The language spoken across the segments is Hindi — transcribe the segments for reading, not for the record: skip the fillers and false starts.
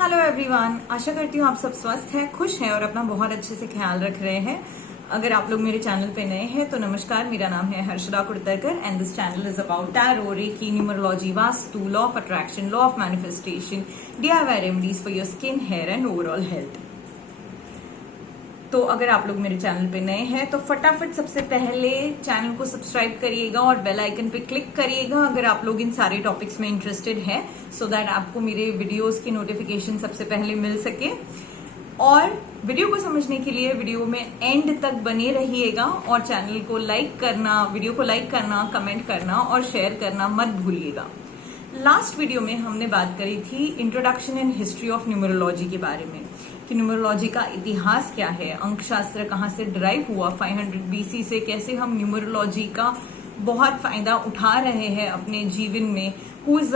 हेलो एवरीवन, आशा करती हूँ आप सब स्वस्थ हैं, खुश हैं और अपना बहुत अच्छे से ख्याल रख रहे हैं। अगर आप लोग मेरे चैनल पे नए हैं तो नमस्कार, मेरा नाम है Harshada Kudtarkar and this channel is about tarot, reiki, numerology, vastu, law of attraction, law of manifestation, DIY remedies for your skin, hair and overall health. तो अगर आप लोग मेरे चैनल पे नए हैं तो फटाफट सबसे पहले चैनल को सब्सक्राइब करिएगा और बेल आइकन पे क्लिक करिएगा अगर आप लोग इन सारे टॉपिक्स में इंटरेस्टेड हैं, सो दैट आपको मेरे वीडियोस की नोटिफिकेशन सबसे पहले मिल सके। और वीडियो को समझने के लिए वीडियो में एंड तक बने रहिएगा और चैनल को लाइक करना, वीडियो को लाइक करना, कमेंट करना और शेयर करना मत भूलिएगा। लास्ट वीडियो में हमने बात करी थी introduction and history of numerology के बारे में कि न्यूमरोलॉजी का इतिहास क्या है, अंकशास्त्र कहाँ से डिराइव हुआ 500 BC से, कैसे हम न्यूमरोलॉजी का बहुत फायदा उठा रहे हैं अपने जीवन में, who is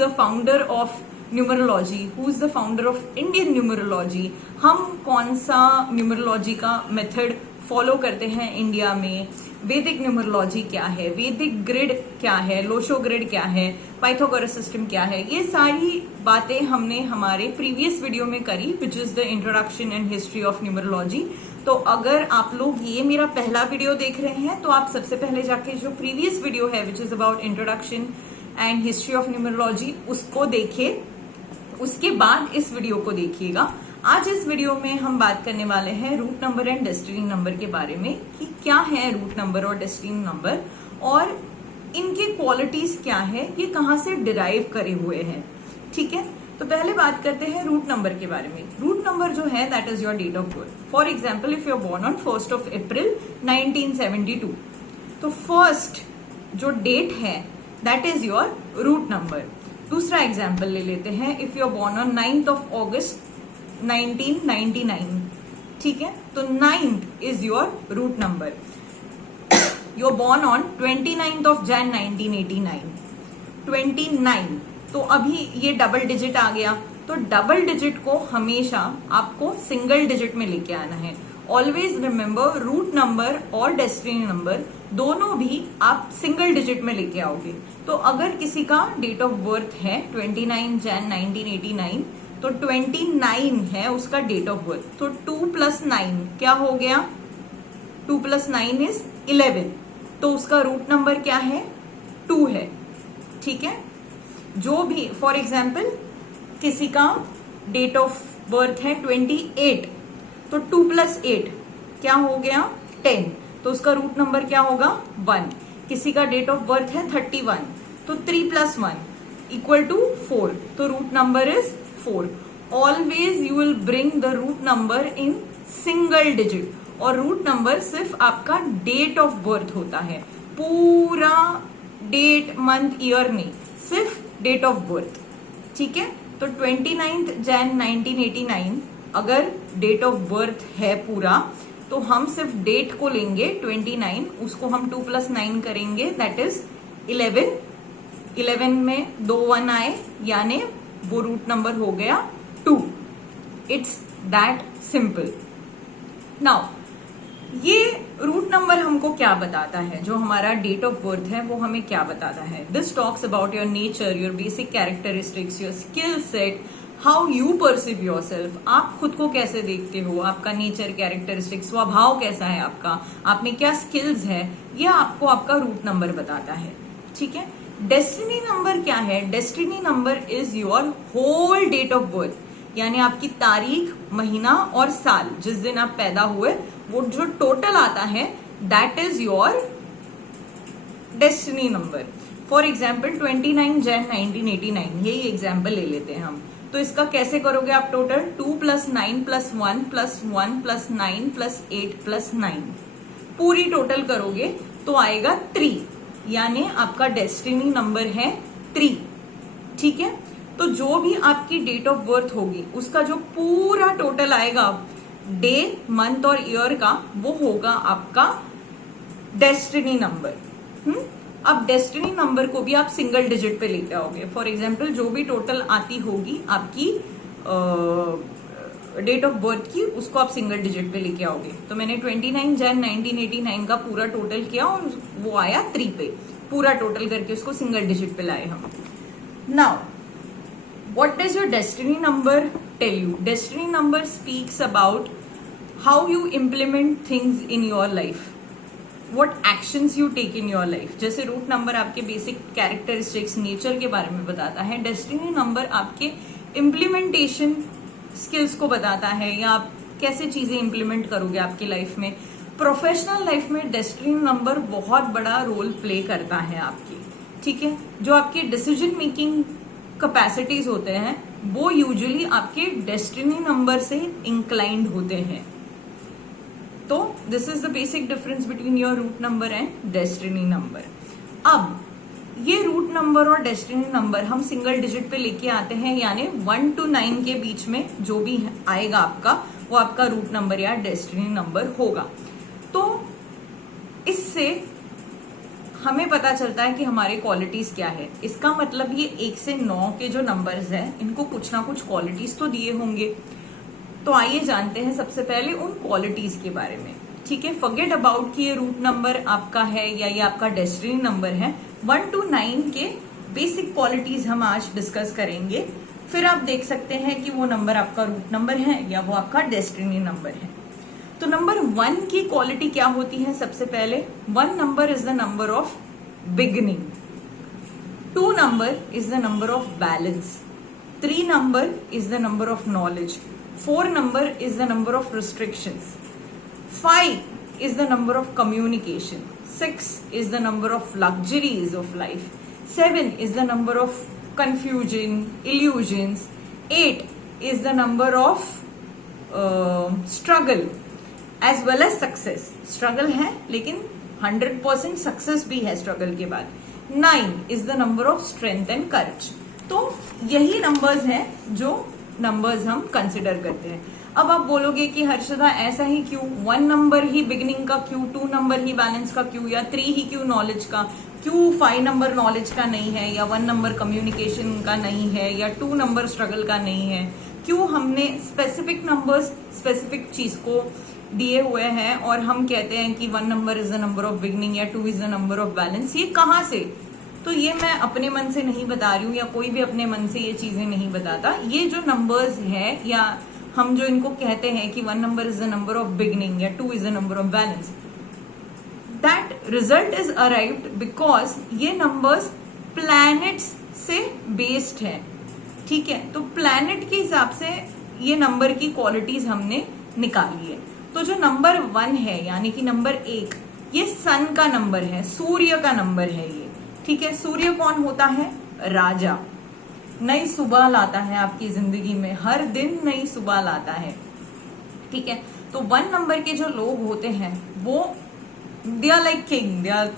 the founder of numerology, who is the founder of Indian numerology, हम कौन सा न्यूमरोलॉजी का मेथड फॉलो करते हैं इंडिया में, वैदिक न्यूमरोलॉजी क्या है, वैदिक ग्रिड क्या है, लोशो ग्रिड क्या है, पाइथागोरस सिस्टम क्या है, ये सारी बातें हमने हमारे प्रीवियस वीडियो में करी, which is the introduction and history of numerology. तो अगर आप लोग ये मेरा पहला वीडियो देख रहे हैं तो आप सबसे पहले जाके जो प्रीवियस वीडियो है which is about introduction and history of numerology उसको देखिए, उसके बाद इस वीडियो को देखिएगा। आज इस वीडियो में हम बात करने वाले हैं root number and destiny number के बारे में कि क्या है रूट नंबर और डेस्टिनी नंबर और इनके क्वालिटीज क्या है, ये कहाँ से डिराइव करे हुए हैं। ठीक है, तो पहले बात करते हैं रूट नंबर के बारे में। रूट नंबर जो है that is your date of birth. For example, if you are born on 1 April 1972, तो फर्स्ट जो डेट है that is your root number. दूसरा एग्जाम्पल ले लेते हैं, if you are born on 9 August 1999, ठीक है, तो 9th is your root number. You are born on 29 January 1989, 29, तो अभी ये डबल डिजिट आ गया, तो डबल डिजिट को हमेशा आपको सिंगल डिजिट में लेके आना है। ऑलवेज रिमेंबर, रूट नंबर और डेस्टिनी नंबर दोनों भी आप सिंगल डिजिट में लेके आओगे। तो अगर किसी का डेट ऑफ बर्थ है 29 January 1989, तो 29 है उसका डेट ऑफ बर्थ, तो 2 + 9 क्या हो गया, 2 + 9 इज 11, तो उसका रूट नंबर क्या है, 2 है। ठीक है, जो भी फॉर एग्जाम्पल किसी का डेट ऑफ बर्थ है 28, तो 2 + 8 क्या हो गया, 10, तो उसका रूट नंबर क्या होगा, 1। किसी का डेट ऑफ बर्थ है 31, तो 3 + 1 = 4, तो root number is 4। Always you will bring the root number in single digit, और रूट नंबर सिर्फ आपका डेट ऑफ बर्थ होता है, पूरा डेट, मंथ, ईयर नहीं, सिर्फ डेट ऑफ बर्थ। ठीक है, तो 29 January 1989 अगर डेट ऑफ बर्थ है पूरा, तो हम सिर्फ डेट को लेंगे 29, उसको हम 2 + 9 करेंगे, दैट इज 11। 11 में 2 1 आए, यानी वो रूट नंबर हो गया 2। It's that simple. नाउ ये रूट नंबर हमको क्या बताता है, जो हमारा डेट ऑफ बर्थ है वो हमें क्या बताता है। This talks about your nature, your basic characteristics, your skill set, how you perceive your self, आप खुद को कैसे देखते हो, आपका नेचर, कैरेक्टरिस्टिक्स, स्वभाव कैसा है आपका, आप में क्या स्किल्स है, ये आपको आपका रूट नंबर बताता है। ठीक है, डेस्टिनी नंबर क्या है, destiny number is your whole date of birth, यानी आपकी तारीख, महीना और साल, जिस दिन आप पैदा हुए, वो जो टोटल आता है that is your destiny number. For example 29 January 1989, यही एग्जाम्पल ले लेते हैं हम, तो इसका कैसे करोगे आप टोटल, 2 + 9 + 1 + 1 + 9 + 8 + 9, पूरी टोटल करोगे तो आएगा 3, यानी आपका डेस्टिनी नंबर है 3। ठीक है, तो जो भी आपकी डेट ऑफ बर्थ होगी उसका जो पूरा टोटल आएगा डे, मंथ और ईयर का, वो होगा आपका डेस्टिनी नंबर। अब डेस्टिनी नंबर को भी आप सिंगल डिजिट पे लेके आओगे। फॉर एग्जाम्पल जो भी टोटल आती होगी आपकी डेट ऑफ बर्थ की, उसको आप सिंगल डिजिट पे लेके आओगे। तो मैंने 29 January 1989 का पूरा टोटल किया और वो आया 3 पे, पूरा टोटल करके उसको सिंगल डिजिट पे लाए हम। Now What does your destiny number tell you? Destiny number speaks about how you implement things in your life. What actions you take in your life. जैसे रूट नंबर आपके बेसिक कैरेक्टरिस्टिक्स, नेचर के बारे में बताता है, डेस्टिनी नंबर आपके इम्प्लीमेंटेशन स्किल्स को बताता है, या आप कैसे चीजें इम्प्लीमेंट करोगे आपकी लाइफ में। प्रोफेशनल लाइफ में डेस्टिनी नंबर बहुत बड़ा रोल प्ले करता है आपकी, ठीक है। जो आपके डिसीजन मेकिंग कैपेसिटीज होते हैं वो यूजुअली आपके डेस्टिनी नंबर से इंक्लाइंड होते हैं। तो this is the basic difference between your root number and destiny number. अब ये रूट नंबर और डेस्टिनी नंबर हम सिंगल डिजिट पे लेके आते हैं, यानी 1 to 9 के बीच में जो भी आएगा आपका वो आपका रूट नंबर या डेस्टिनी नंबर होगा। तो इससे हमें पता चलता है कि हमारी क्वालिटीज क्या है। इसका मतलब ये 1 से 9 के जो नंबर्स हैं इनको कुछ ना कुछ क्वालिटीज तो दिए होंगे। तो आइए जानते हैं सबसे पहले उन क्वालिटीज के बारे में, ठीक है। फॉरगेट अबाउट कि ये रूट नंबर आपका है या ये आपका डेस्टिनी नंबर है। 1 to 9 के बेसिक क्वालिटीज हम आज डिस्कस करेंगे, फिर आप देख सकते हैं कि वो नंबर आपका रूट नंबर है या वो आपका डेस्टिनी नंबर है। तो नंबर 1 की क्वालिटी क्या होती है? सबसे पहले 1 number is the number of beginning, 2 number is the number of balance, 3 number is the number of knowledge, 4 number is the number of restrictions, 5 is the number of communication, 6 is the number of luxuries of life, 7 is the number of confusion, illusions, 8 is the number of struggle as well as success. Struggle है लेकिन 100% सक्सेस भी है स्ट्रगल के बाद। 9 is the number of strength and courage. तो यही नंबर्स हैं जो नंबर्स हम कंसिडर करते हैं। अब आप बोलोगे कि हर्षदा ऐसा ही क्यों, 1 नंबर ही बिगिनिंग का क्यों, 2 नंबर ही बैलेंस का क्यों, या 3 ही क्यों नॉलेज का क्यों, 5 नंबर नॉलेज का नहीं है, या 1 नंबर कम्युनिकेशन का नहीं है, या 2 नंबर स्ट्रगल का नहीं है। क्यों हमने स्पेसिफिक नंबर्स स्पेसिफिक चीज को दिए हुए हैं और हम कहते हैं कि 1 number is the number of beginning या 2 is the number of balance. ये कहाँ से? तो ये मैं अपने मन से नहीं बता रही हूँ या कोई भी अपने मन से ये चीजें नहीं बताता। ये जो नंबर्स है या हम जो इनको कहते हैं कि 1 number is the number of beginning या 2 is the number of balance, that result is arrived because ये नंबर्स प्लैनेट्स से बेस्ड है, ठीक है। तो प्लैनेट के हिसाब से ये नंबर की क्वालिटीज हमने निकाली है। तो जो नंबर 1 है यानी कि नंबर 1, ये सन का नंबर है, सूर्य का नंबर है ये, ठीक है। सूर्य कौन होता है? राजा। नई सुबह लाता है आपकी जिंदगी में, हर दिन नई सुबह लाता है, ठीक है। तो 1 नंबर के जो लोग होते हैं वो they are like king, they are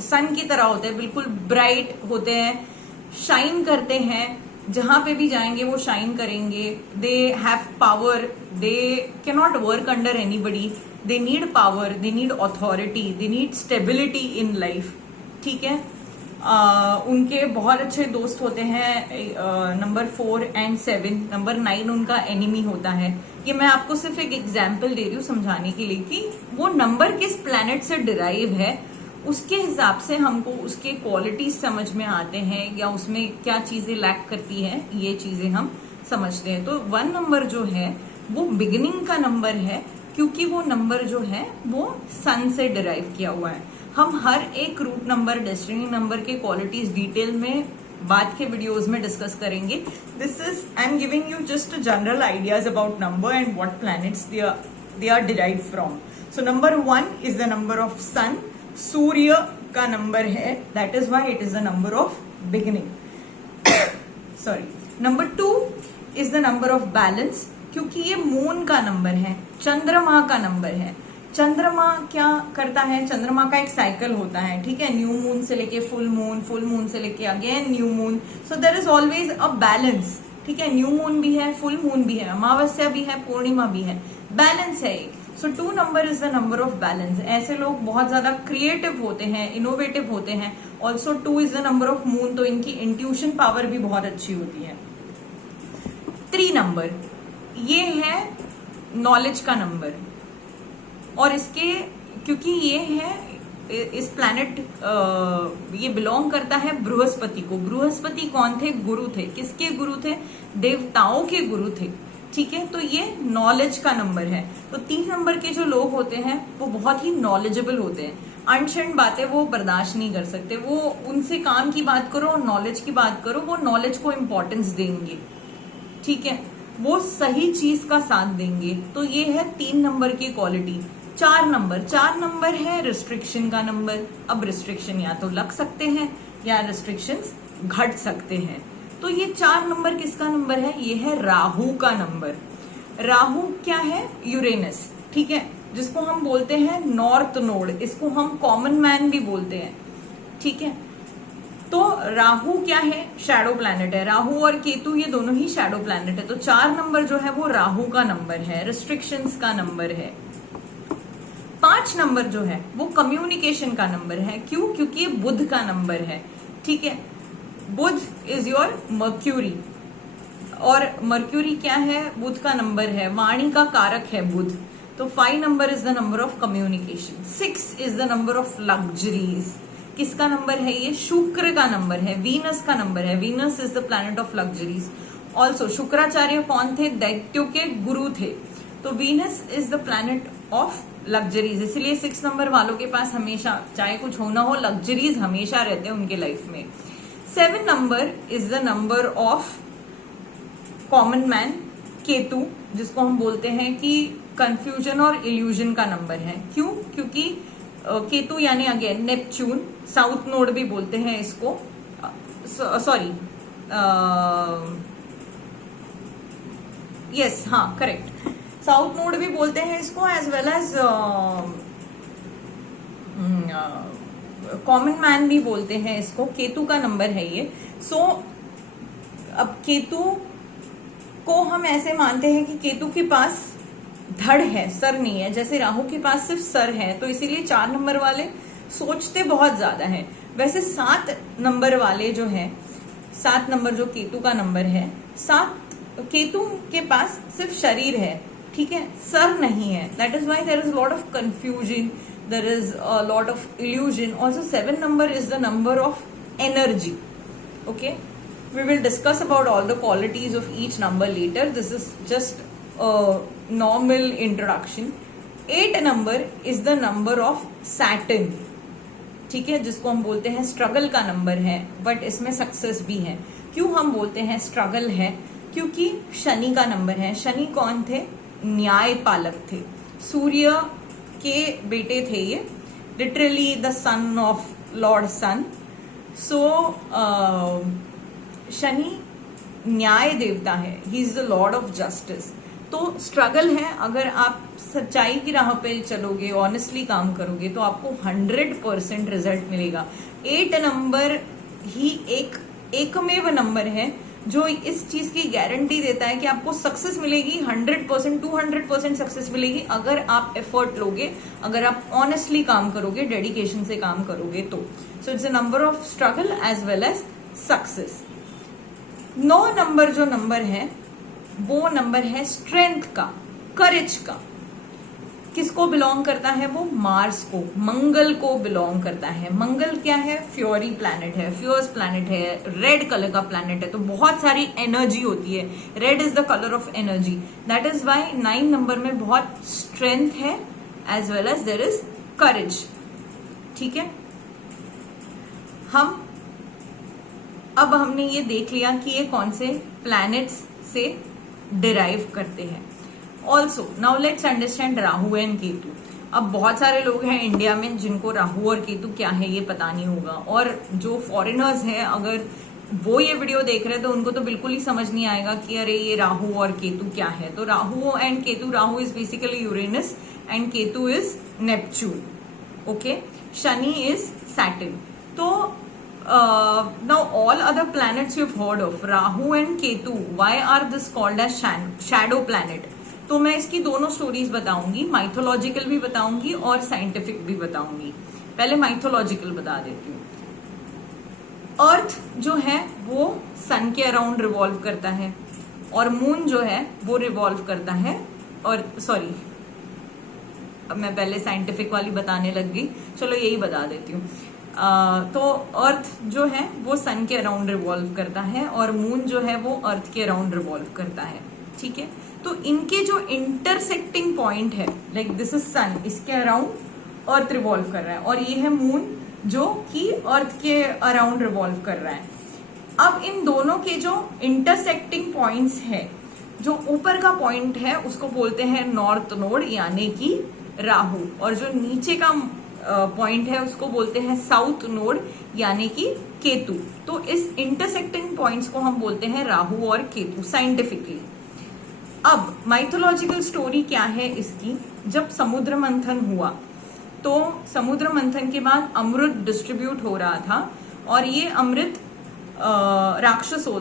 sun की तरह होते हैं, बिल्कुल ब्राइट होते हैं, शाइन करते हैं, जहां पे भी जाएंगे वो शाइन करेंगे। They have power, they can not work under anybody, they need power, they need authority, they need stability in life, ठीक है। उनके बहुत अच्छे दोस्त होते हैं नंबर 4 and 7। नंबर 9 उनका एनिमी होता है। ये मैं आपको सिर्फ एक एग्जाम्पल दे रही हूँ समझाने के लिए कि वो नंबर किस प्लैनेट से डिराइव है, उसके हिसाब से हमको उसके क्वालिटीज समझ में आते हैं या उसमें क्या चीजें लैक करती है, ये चीजें हम समझते हैं। तो 1 नंबर जो है वो बिगिनिंग का नंबर है क्योंकि वो नंबर जो है वो सन से डिराइव किया हुआ है। हम हर एक रूट नंबर, डेस्टिनी नंबर के क्वालिटीज डिटेल में बाद के वीडियोस में डिस्कस करेंगे। This is I am giving you just general ideas about number and what planets they are derive from. So number 1 is the number of sun, सूर्य का नंबर है, that is why it is the number of beginning. Sorry. Number 2 is the number of balance क्योंकि ये मून का नंबर है, चंद्रमा का नंबर है। चंद्रमा क्या करता है? चंद्रमा का एक साइकिल होता है, ठीक है। न्यू मून से लेके फुल मून से लेके again new moon, so there is always a balance, ठीक है। न्यू मून भी है, फुल मून भी है, अमावस्या भी है, पूर्णिमा भी है, बैलेंस है एक। सो 2 number is the number of balance. ऐसे लोग बहुत ज्यादा क्रिएटिव होते हैं, इनोवेटिव होते हैं। Also 2 is the number of moon, तो इनकी इंट्यूशन पावर भी बहुत अच्छी होती है। 3 नंबर ये है नॉलेज का नंबर और इसके क्योंकि ये है इस प्लैनेट ये बिलोंग करता है बृहस्पति को। बृहस्पति कौन थे? गुरु थे। किसके गुरु थे? देवताओं के गुरु थे। ठीक है, तो ये नॉलेज का नंबर है। तो 3 नंबर के जो लोग होते हैं वो बहुत ही नॉलेजेबल होते हैं। अनशंड बातें वो बर्दाश्त नहीं कर सकते। वो उनसे काम की बात करो और नॉलेज की बात करो, वो नॉलेज को इम्पोर्टेंस देंगे। ठीक है, वो सही चीज का साथ देंगे। तो ये है 3 नंबर की क्वालिटी। 4 नंबर है रिस्ट्रिक्शन का नंबर। अब रिस्ट्रिक्शन या तो लग सकते हैं या रिस्ट्रिक्शंस घट सकते हैं। तो ये 4 नंबर किसका नंबर है? ये है राहु का नंबर। राहु क्या है? यूरेनस। ठीक है, जिसको हम बोलते हैं नॉर्थ नोड, इसको हम कॉमन मैन भी बोलते हैं। ठीक है, तो राहु क्या है? शैडो प्लैनेट है। राहु और केतु ये दोनों ही शैडो प्लैनेट है। तो 4 नंबर जो है वो राहु का नंबर है, रिस्ट्रिक्शंस का नंबर है। 5 नंबर जो है वो कम्युनिकेशन का नंबर है। क्यों? क्योंकि ये बुध का नंबर है। ठीक है, बुध इज योर मर्क्यूरी, और मर्क्यूरी क्या है? बुध का नंबर है, वाणी का कारक है बुध। तो 5 number is the number of communication. 6 is the number of luxuries. किसका नंबर है ये? शुक्र का नंबर है, वीनस का नंबर है। Venus is the planet of luxuries. Also Shukracharya कौन थे? दैत्यों के गुरु थे। तो Venus is the planet of luxuries, इसलिए 6 नंबर वालों के पास हमेशा, चाहे कुछ होना हो, लग्जरीज हमेशा रहते हैं उनके लाइफ में। 7 number is the number of common man, Ketu, जिसको हम बोलते हैं कि कंफ्यूजन और इल्यूजन का नंबर है। क्यों? क्योंकि केतु यानी अगेन नेपच्यून, साउथ नोड भी बोलते हैं इसको, सॉरी यस, हाँ करेक्ट, साउथ नोड भी बोलते हैं इसको, as well as common man भी बोलते हैं इसको। केतु का नंबर है ये। सो अब केतु को हम ऐसे मानते हैं कि केतु के पास धड़ है, सर नहीं है, जैसे राहु के पास सिर्फ सर है। तो इसीलिए 4 नंबर वाले सोचते बहुत ज्यादा हैं। वैसे 7 नंबर वाले जो है, 7 नंबर जो केतु का नंबर है, 7 केतु के पास सिर्फ शरीर है। ठीक है, सर नहीं है। That is why there is lot of confusion, there is a lot of illusion. Also 7 number is the number of energy. Okay, we will discuss about all the qualities of each number later. This is just a normal introduction. 8 number is the number of Saturn. ठीक है, जिसको हम बोलते हैं स्ट्रगल का नंबर है, बट इसमें सक्सेस भी है। क्यों हम बोलते हैं स्ट्रगल है? क्योंकि शनि का नंबर है। शनि कौन थे? न्याय पालक थे, सूर्य के बेटे थे ये, literally the son of lord sun. So Shani न्याय देवता है, he is the lord of justice. तो स्ट्रगल है। अगर आप सच्चाई की राह पे चलोगे, ऑनेस्टली काम करोगे, तो आपको 100% रिजल्ट मिलेगा। 8 नंबर ही एकमेव नंबर है जो इस चीज की गारंटी देता है कि आपको सक्सेस मिलेगी, 100%, 200% सक्सेस मिलेगी अगर आप एफर्ट लोगे, अगर आप ऑनेस्टली काम करोगे, डेडिकेशन से काम करोगे तो। So it's a number of struggle as well as success. 9 number जो नंबर है वो नंबर है स्ट्रेंथ का, करेज का। किसको बिलोंग करता है वो? मार्स को, मंगल को बिलोंग करता है। मंगल क्या है? फ्योरी प्लैनेट है, फ्योर्स प्लैनेट है, रेड कलर का प्लैनेट है। तो बहुत सारी एनर्जी होती है, red is the colour of energy. That is why 9 number में बहुत स्ट्रेंथ है as well as there is courage. ठीक है, अब हमने ये देख लिया कि ये कौन से प्लैनेट्स से डिराइव करते हैं। Also now let's understand Rahu and Ketu. अब बहुत सारे लोग हैं इंडिया में जिनको राहु और केतु क्या है ये पता नहीं होगा, और जो फॉरेनर्स हैं अगर वो ये वीडियो देख रहे हैं तो उनको तो बिल्कुल ही समझ नहीं आएगा कि अरे ये राहु और केतु क्या है। तो Rahu and Ketu, Rahu is basically Uranus and Ketu is Neptune. Okay, Shani is Saturn. तो now all other planets you've heard of, Rahu and Ketu, why are this called as shadow planet? तो मैं इसकी दोनों स्टोरीज बताऊंगी, माइथोलॉजिकल भी बताऊंगी और साइंटिफिक भी बताऊंगी। पहले माइथोलॉजिकल बता देती हूँ। अर्थ जो है वो सन के अराउंड रिवॉल्व करता है, और मून जो है वो रिवॉल्व करता है, और सॉरी मैं पहले साइंटिफिक वाली बताने लग गई, चलो यही बता देती हूँ। तो अर्थ जो है वो सन के अराउंड रिवॉल्व करता है और मून जो है वो अर्थ के अराउंड रिवॉल्व करता है, ठीक है। तो इनके जो इंटरसेक्टिंग पॉइंट है, लाइक दिस इज सन, इसके अराउंड अर्थ रिवॉल्व कर रहा है, और ये है मून जो कि अर्थ के अराउंड रिवॉल्व कर रहा है। अब इन दोनों के जो इंटरसेक्टिंग पॉइंट्स है, जो ऊपर का पॉइंट है उसको बोलते हैं नॉर्थ नोड यानी कि राहु, और जो नीचे का पॉइंट है उसको बोलते हैं साउथ नोड यानी कि केतु। तो इस इंटरसेक्टिंग पॉइंट्स को हम बोलते हैं राहु और केतु साइंटिफिकली। अब माइथोलॉजिकल स्टोरी क्या है इसकी, जब समुद्र मंथन हुआ तो समुद्र मंथन के बाद अमृत डिस्ट्रीब्यूट हो रहा था, और ये अमृत राक्षसों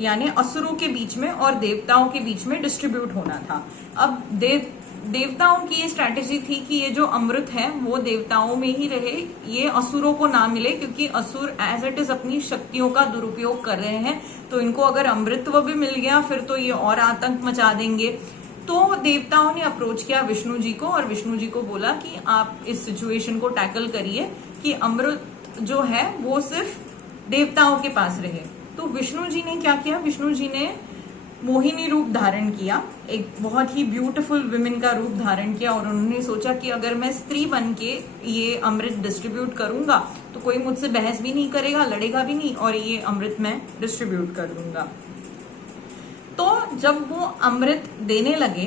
यानी असुरों के बीच में और देवताओं के बीच में डिस्ट्रीब्यूट होना था। अब देवताओं की ये स्ट्रैटेजी थी कि ये जो अमृत है वो देवताओं में ही रहे, ये असुरों को ना मिले, क्योंकि असुर एज इट इज अपनी शक्तियों का दुरुपयोग कर रहे हैं, तो इनको अगर अमृतत्व भी मिल गया फिर तो ये और आतंक मचा देंगे। तो देवताओं ने अप्रोच किया विष्णु जी को, और विष्णु जी को बोला कि आप इस सिचुएशन को टैकल करिए कि अमृत जो है वो सिर्फ देवताओं के पास रहे। तो विष्णु जी ने क्या किया, विष्णु जी ने मोहिनी रूप धारण किया, एक बहुत ही ब्यूटीफुल विमेन का रूप धारण किया, और उन्होंने सोचा कि अगर मैं स्त्री बन के ये अमृत डिस्ट्रीब्यूट करूंगा तो कोई मुझसे बहस भी नहीं करेगा, लड़ेगा भी नहीं, और ये अमृत मैं डिस्ट्रीब्यूट कर दूंगा। तो जब वो अमृत देने लगे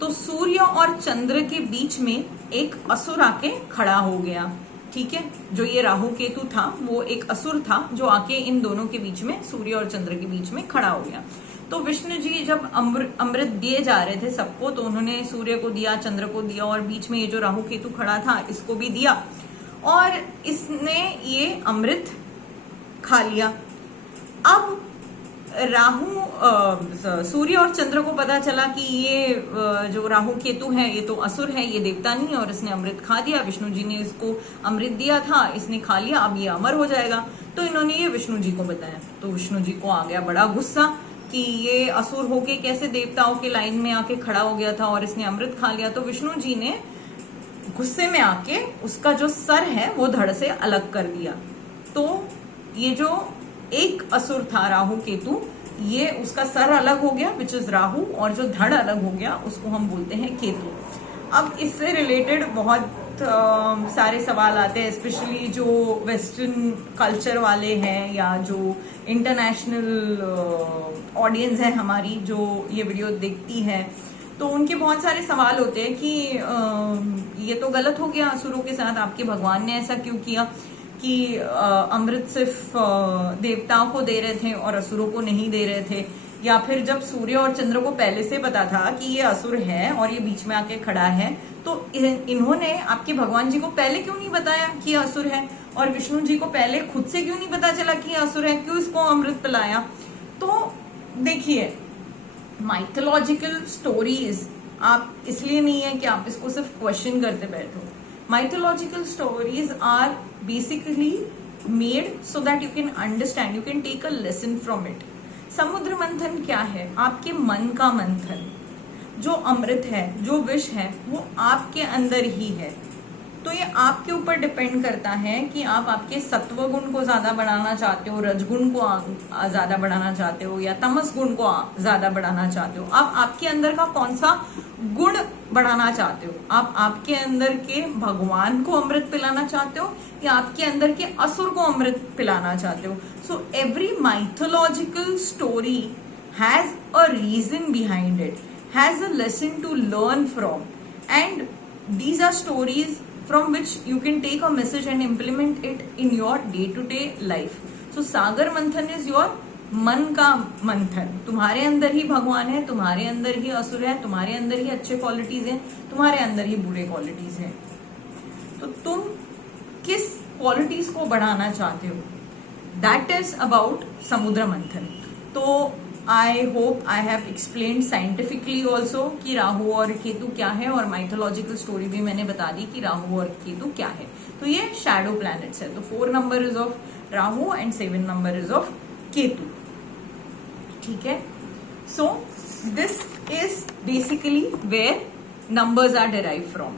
तो सूर्य और चंद्र के बीच में एक असुर आके खड़ा हो गया, ठीक है। जो ये राहु केतु था वो एक असुर था जो आके इन दोनों के बीच में, सूर्य और चंद्र के बीच में खड़ा हो गया। तो विष्णु जी जब अमृत दिए जा रहे थे सबको, तो उन्होंने सूर्य को दिया, चंद्र को दिया, और बीच में ये जो राहु केतु खड़ा था इसको भी दिया, और इसने ये अमृत खा लिया। अब सूर्य और चंद्र को पता चला कि ये जो राहु केतु है ये तो असुर है, ये देवता नहीं है, और इसने अमृत खा दिया। विष्णु जी ने इसको अमृत दिया था, इसने खा लिया, अब ये अमर हो जाएगा। तो इन्होंने ये विष्णु जी को बताया, तो विष्णु जी को आ गया बड़ा गुस्सा कि ये असुर होके कैसे देवताओं के लाइन में आके खड़ा हो गया था और इसने अमृत खा लिया। तो विष्णु जी ने गुस्से में आके उसका जो सर है वो धड़ से अलग कर दिया। तो ये जो एक असुर था राहु केतु, ये उसका सर अलग हो गया विच इज राहु, और जो धड़ अलग हो गया उसको हम बोलते हैं केतु। अब इससे रिलेटेड बहुत सारे सवाल आते हैं, स्पेशली जो वेस्टर्न कल्चर वाले हैं या जो इंटरनेशनल ऑडियंस है हमारी जो ये वीडियो देखती है, तो उनके बहुत सारे सवाल होते हैं कि ये तो गलत हो गया असुरों के साथ, आपके भगवान ने ऐसा क्यों किया कि अमृत सिर्फ देवताओं को दे रहे थे और असुरों को नहीं दे रहे थे, या फिर जब सूर्य और चंद्र को पहले से पता था कि ये असुर है और ये बीच में आके खड़ा है, तो इन्होंने आपके भगवान जी को पहले क्यों नहीं बताया कि ये असुर है, और विष्णु जी को पहले खुद से क्यों नहीं पता चला कि ये असुर है, क्यों इसको अमृत पिलाया। तो देखिए, माइथोलॉजिकल स्टोरीज आप इसलिए नहीं है कि आप इसको सिर्फ क्वेश्चन करते बैठो। Mythological stories are basically made so that you can understand, you can take a lesson from it. Samudra Manthan क्या है? आपके मन का मंथन। जो अमृत है, जो विष है, वो आपके अंदर ही है। तो ये आपके ऊपर डिपेंड करता है कि आप आपके सत्व गुण को ज्यादा बढ़ाना चाहते हो, रजगुण को ज्यादा बढ़ाना चाहते हो, या तमस गुण को ज्यादा बढ़ाना चाहते हो। आप आपके अंदर का कौन सा गुण बढ़ाना चाहते हो? आप आपके अंदर के भगवान को अमृत पिलाना चाहते हो या आपके अंदर के असुर को अमृत पिलाना चाहते हो? So every mythological story has a reason behind it, has a lesson to learn from, and these are stories from which you can take a message and implement it in your day-to-day life. So सागर मंथन is your मन का मंथन। तुम्हारे अंदर ही भगवान है, तुम्हारे अंदर ही असुर है, तुम्हारे अंदर ही अच्छे क्वालिटीज हैं, तुम्हारे अंदर ही बुरे क्वालिटीज हैं। तो तुम किस क्वालिटीज को बढ़ाना चाहते हो, दैट इज अबाउट समुद्र मंथन। तो I hope I have explained scientifically also कि राहु और केतु क्या है, और माइथोलॉजिकल स्टोरी भी मैंने बता दी कि राहु और केतु क्या है। तो ये शैडो प्लैनेट्स है। तो 4 number is of Rahu and 7 number is of Ketu, ठीक है। So this is basically where numbers are derive from.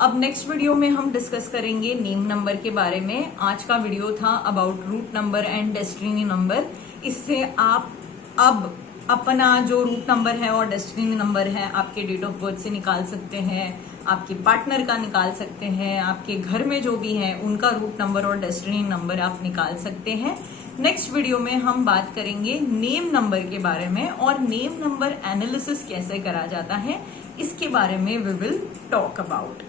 अब नेक्स्ट वीडियो में हम डिस्कस करेंगे नेम नंबर के बारे में। आज का वीडियो था about root number and destiny number. इससे आप अब अपना जो रूट नंबर है और डेस्टिनी नंबर है आपके डेट ऑफ बर्थ से निकाल सकते हैं, आपके पार्टनर का निकाल सकते हैं, आपके घर में जो भी है उनका रूट नंबर और डेस्टिनी नंबर आप निकाल सकते हैं। नेक्स्ट वीडियो में हम बात करेंगे नेम नंबर के बारे में और नेम नंबर एनालिसिस कैसे करा जाता है, इसके बारे में we will talk about.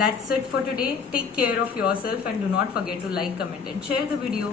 That's it for today. Take care of yourself and do not forget to like, comment and share the video.